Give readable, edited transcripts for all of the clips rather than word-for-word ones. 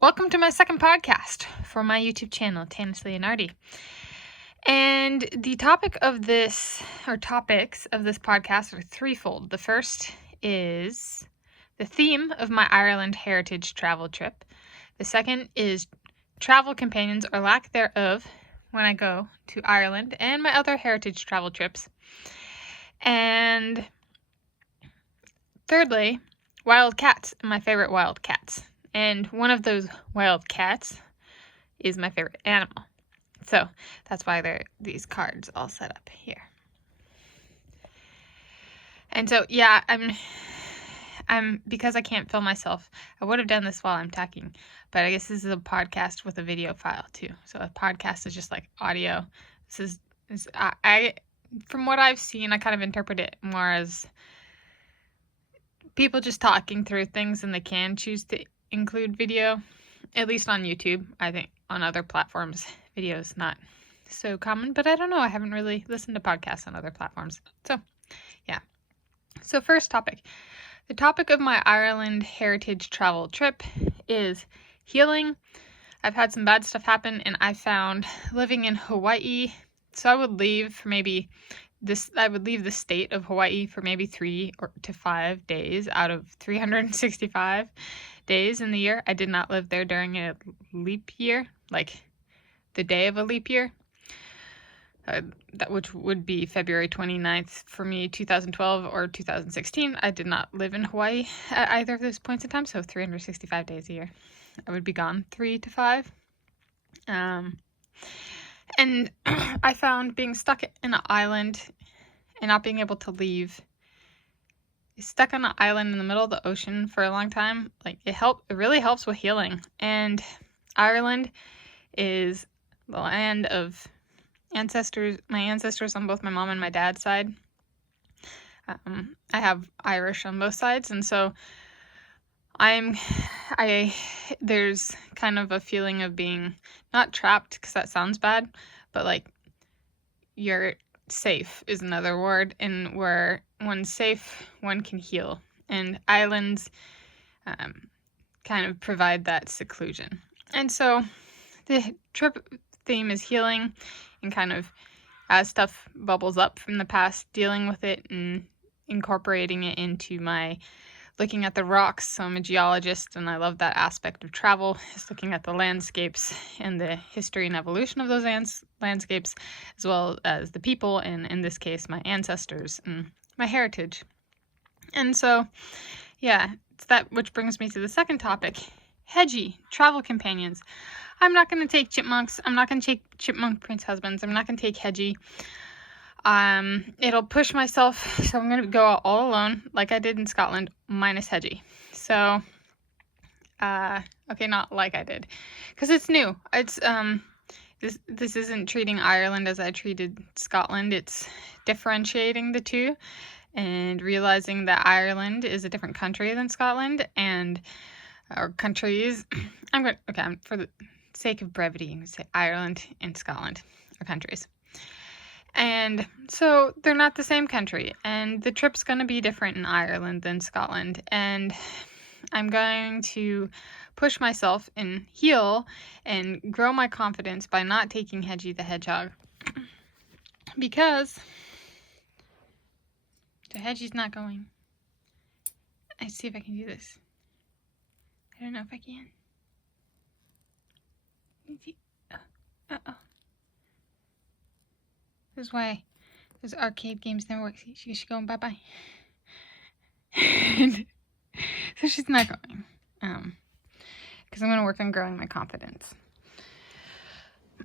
Welcome to my second podcast for my YouTube channel, Tanis Leonhardi. And the topics of this podcast are threefold. The first is the theme of my Ireland heritage travel trip. The second is travel companions or lack thereof when I go to Ireland and my other heritage travel trips. And thirdly, wild cats and my favorite wild cats. And one of those wild cats is my favorite animal. So that's why there are these cards all set up here. And so, yeah, I'm because I can't film myself. I would have done this while I'm talking, but I guess this is a podcast with a video file too. So a podcast is just like audio. This is I from what I've seen, I kind of interpret it more as people just talking through things, and they can choose to include video, at least on YouTube. I think on other platforms, video is not so common, but I don't know. I haven't really listened to podcasts on other platforms. So, yeah. So first topic. The topic of my Ireland heritage travel trip is healing. I've had some bad stuff happen, and I found living in Hawaii. So I would leave the state of Hawaii for maybe 3 to 5 days out of 365 days in the year. I did not live there during a leap year, like the day of a leap year, which would be February 29th for me, 2012 or 2016. I did not live in Hawaii at either of those points in time, so 365 days a year. I would be gone 3 to 5. And I found being stuck in an island and not being able to leave, stuck on an island in the middle of the ocean for a long time, like it really helps with healing. And Ireland is the land of my ancestors on both my mom and my dad's side. I have Irish on both sides, and so there's kind of a feeling of being not trapped, because that sounds bad, but like you're safe is another word, and where one's safe, one can heal, and islands kind of provide that seclusion. And so the trip theme is healing, and kind of as stuff bubbles up from the past, dealing with it and incorporating it into my looking at the rocks. So I'm a geologist, and I love that aspect of travel, is looking at the landscapes and the history and evolution of those landscapes, as well as the people, and in this case, my ancestors and my heritage. And so, yeah, it's that which brings me to the second topic, hedgie, travel companions. I'm not going to take chipmunks. I'm not going to take chipmunk prince husbands. I'm not going to take hedgie. It'll push myself, so I'm going to go out all alone, like I did in Scotland, minus hedgie. So, okay, not like I did, because it's new. It's, this isn't treating Ireland as I treated Scotland. It's differentiating the two and realizing that Ireland is a different country than Scotland, and, or countries. For the sake of brevity, I'm going to say Ireland and Scotland are countries. And so they're not the same country, and the trip's going to be different in Ireland than Scotland. And I'm going to push myself and heal and grow my confidence by not taking Hedgie the Hedgehog. Because the Hedgie's not going. Let's see if I can do this. I don't know if I can. Uh-oh. This is why those arcade games never work. She's going bye-bye. So she's not going. Because I'm going to work on growing my confidence.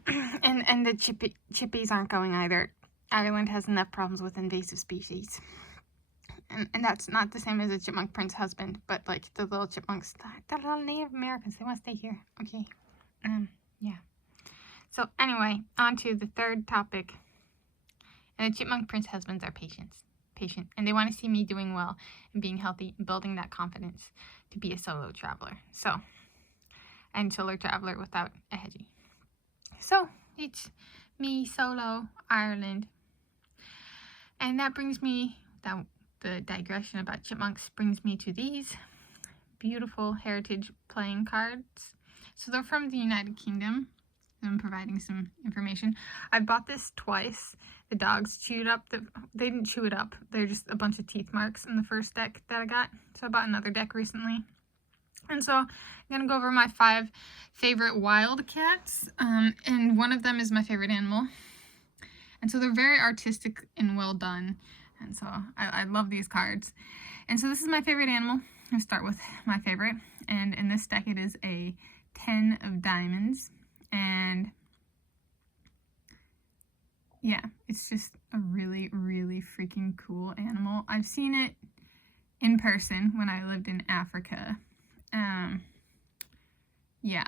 And the chippies aren't going either. Ireland has enough problems with invasive species. And that's not the same as a chipmunk prince husband, but like the little chipmunks, the little Native Americans, they want to stay here. Okay. Yeah. So anyway, on to the third topic. And the chipmunk prince husbands are patient, and they want to see me doing well and being healthy and building that confidence to be a solo traveler. So, I'm a solo traveler without a hedgie. So, it's me solo, Ireland. And that brings me, the digression about chipmunks brings me to these beautiful heritage playing cards. So they're from the United Kingdom. I'm providing some information. I bought this twice. The dogs chewed up they didn't chew it up. They're just a bunch of teeth marks in the first deck that I got. So I bought another deck recently. And so I'm gonna go over my 5 favorite wild cats. And one of them is my favorite animal. And so they're very artistic and well done. And so I love these cards. And so this is my favorite animal. I'll start with my favorite. And in this deck it is a 10 of diamonds. And yeah, it's just a really, really freaking cool animal. I've seen it in person when I lived in Africa. Yeah,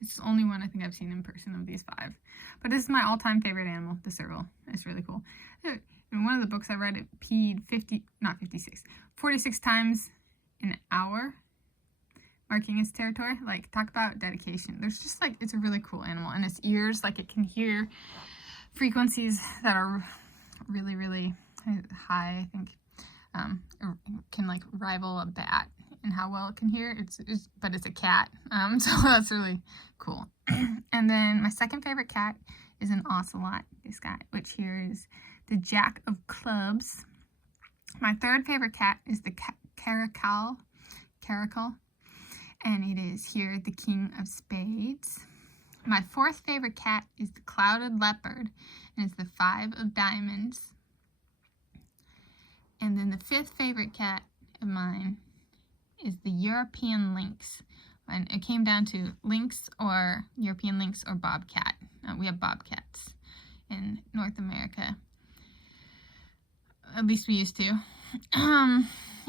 it's the only one I think I've seen in person of these 5. But this is my all-time favorite animal, the serval. It's really cool. In one of the books I read, it peed 46 times an hour, marking its territory. Like, talk about dedication. There's just like, it's a really cool animal. And its ears, like, it can hear frequencies that are really, really high, I think. Can like rival a bat in how well it can hear. But it's a cat. So that's really cool. And then my second favorite cat is an ocelot, this guy, which here is the Jack of Clubs. My third favorite cat is the caracal, and it is here the King of Spades. My fourth favorite cat is the Clouded Leopard, and it's the 5 of diamonds. And then the fifth favorite cat of mine is the European Lynx. And it came down to lynx or European lynx or bobcat. We have bobcats in North America. At least we used to.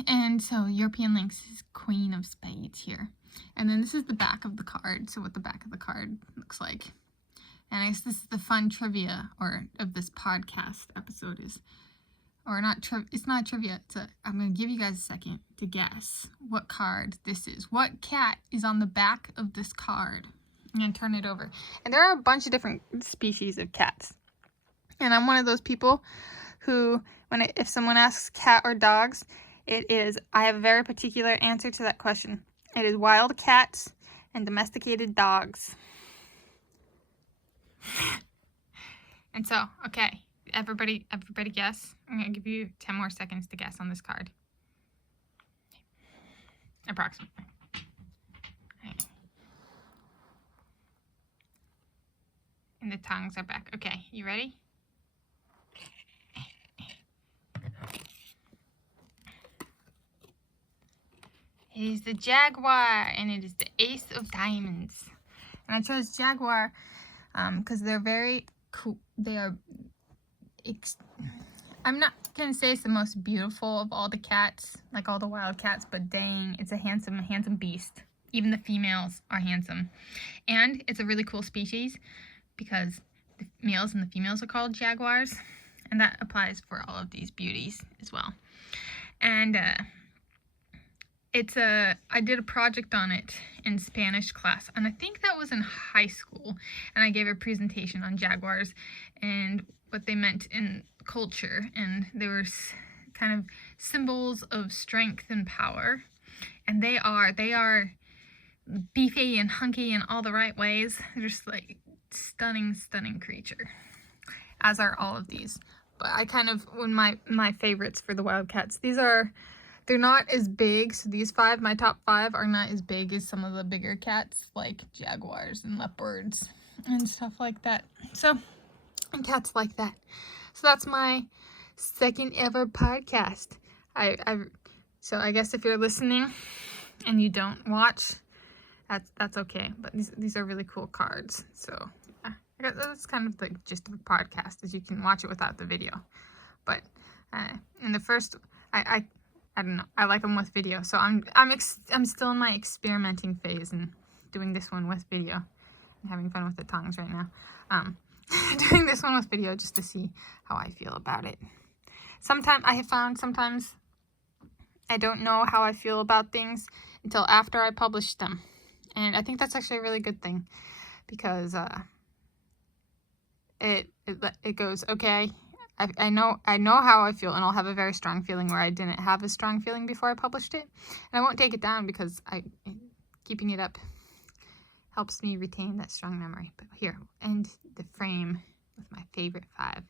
And so European lynx is Queen of Spades here. And then this is the back of the card. So what the back of the card looks like. And I guess this is the fun trivia of this podcast episode is, or not, it's not trivia. I'm going to give you guys a second to guess what card this is. What cat is on the back of this card? I'm going to turn it over. And there are a bunch of different species of cats. And I'm one of those people who, if someone asks cat or dogs, I have a very particular answer to that question. It is wild cats and domesticated dogs. And so, okay, everybody guess. I'm going to give you 10 more seconds to guess on this card. Approximately. Right. And the tongues are back. Okay, you ready? It is the Jaguar, and it is the Ace of Diamonds. And I chose Jaguar because they're very cool. They are, I'm not going to say it's the most beautiful of all the cats, like all the wild cats, but dang, it's a handsome beast. Even the females are handsome. And it's a really cool species because the males and the females are called jaguars. And that applies for all of these beauties as well. And I did a project on it in Spanish class, and I think that was in high school, and I gave a presentation on jaguars and what they meant in culture, and they were kind of symbols of strength and power, and they are beefy and hunky in all the right ways. They're just like stunning creature, as are all of these. But I kind of, my favorites for the wildcats, they're not as big, so these 5, my top 5, are not as big as some of the bigger cats, like jaguars and leopards and stuff like that. So, and cats like that. So that's my second ever podcast. So I guess if you're listening and you don't watch, that's okay. But these are really cool cards. So yeah, that's kind of the gist of a podcast, is you can watch it without the video. But in the first, I don't know. I like them with video, so I'm still in my experimenting phase and doing this one with video. I'm having fun with the tongues right now. Doing this one with video just to see how I feel about it. Sometimes I don't know how I feel about things until after I publish them, and I think that's actually a really good thing, because it goes, okay, I know how I feel, and I'll have a very strong feeling where I didn't have a strong feeling before I published it. And I won't take it down, because keeping it up helps me retain that strong memory. But here, we'll end the frame with my favorite 5.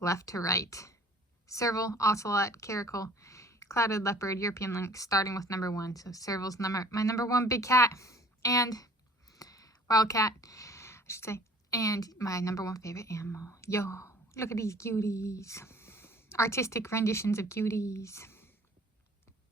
Left to right. Serval, ocelot, caracal, clouded leopard, European lynx, starting with number 1. So serval's my number 1 big cat, and wildcat, I should say, and my number 1 favorite animal. Yo, look at these cuties. Artistic renditions of cuties.